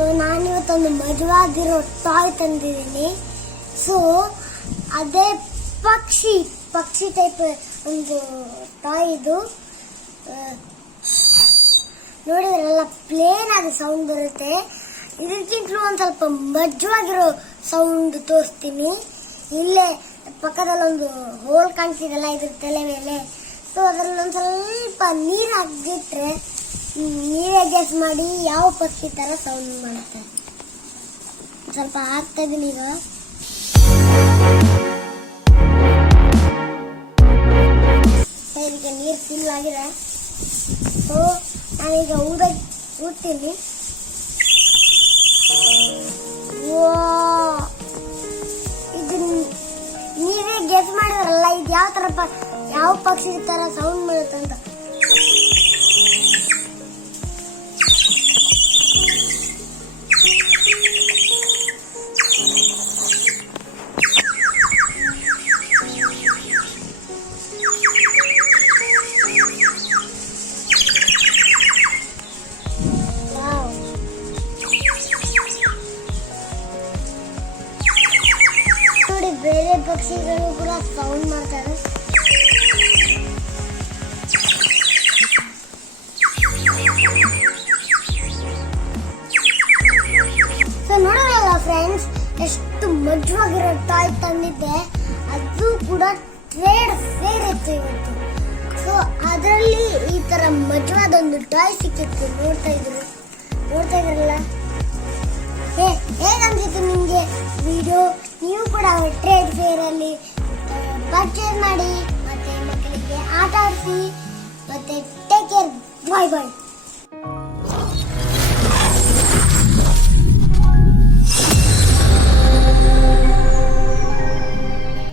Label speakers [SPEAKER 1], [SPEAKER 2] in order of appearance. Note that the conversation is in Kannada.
[SPEAKER 1] ಒಂದು ಮಜವಾಗಿರೋ ಟಾಯ್ ತಂದಿದ್ದೀನಿ. ಸೊ ಅದೇ ಪಕ್ಷಿ ಪಕ್ಷಿ ಟೈಪ್ ಒಂದು ಟಾಯ್ ಇದು. ನೋಡಿದ್ರಲ್ಲ ಪ್ಲೇನ್ ಆಗಿ ಸೌಂಡ್ ಬರುತ್ತೆ. ಇದಕ್ಕಿಂತಲೂ ಒಂದು ಸ್ವಲ್ಪ ಮಜವಾಗಿರೋ ಸೌಂಡ್ ತೋರಿಸ್ತೀನಿ. ಇಲ್ಲೇ ಪಕ್ಕದಲ್ಲೊಂದು ಹೋಲ್ ಕಾಣಿಸಿದಲ್ಲ ಇದ್ರ ತಲೆ ಮೇಲೆ. ಸೊ ಅದರಲ್ಲಿ ಒಂದು ಸ್ವಲ್ಪ ನೀರು ಹಾಕಿಬಿಟ್ರೆ ನೀವೇ ಗೆಸ್ ಮಾಡಿ ಯಾವ ಪಕ್ಷಿ ತರ ಸೌಂಡ್ ಮಾಡುತ್ತೆ? ಸ್ವಲ್ಪ ಹಾಕ್ತಾ ಇದೀನಿ ಈಗ. ನೀರು ಫಿಲ್ ಆಗಿದೆ. ಸೊ ನಾನೀಗ ಊದ, ಊದ್ತೀನಿ. ಇದು ನೀವೇ ಗೆಸ್ ಮಾಡಿದ್ರಲ್ಲ, ಇದು ಯಾವ ಪ- ಯಾವ ಪಕ್ಷಿ ತರ ಸೌಂಡ್ ಮಾಡುತ್ತೆ ಅಂತ ಬೇರೆ ಪಕ್ಷಿಗಳು ಕೂಡ ಸೌಂಡ್ ಮಾಡ್ತಾರೆ. ಸೊ ನೋಡೋಣ ಫ್ರೆಂಡ್ಸ್ ಎಷ್ಟು ಮಜವಾಗಿರೋ ಟಾಯ್ ತಂದಿದ್ದೆ. ಅದು ಕೂಡ ಟ್ರೇಡ್ ಫೇರ್ ಇತ್ತು ಇವತ್ತು. ಸೊ ಅದರಲ್ಲಿ ಈ ಥರ ಮಜವಾದ ಒಂದು ಟಾಯ್ ಸಿಕ್ಕಿತ್ತು. ನೋಡ್ತಾ ಇದ್ರು ನೋಡ್ತಾ ಇದ್ರಲ್ಲ ಹೇ, ಹೇಗೆ ಅನ್ಸಿತ್ತು ನಿಮಗೆ? ವಿಡಿಯೋ ಕೂಡ ಟ್ರೇಡ್ ಫೇರ್ ಅಲ್ಲಿ ಪರ್ಚೇಸ್ ಮಾಡಿ, ಮತ್ತೆ ಮಕ್ಕಳಿಗೆ ಆಟ ಆಡಿಸಿ ಮತ್ತೆ ಟೇಕ್ ಕೇರ್ ಬಾಯ್ ಬಾಯ್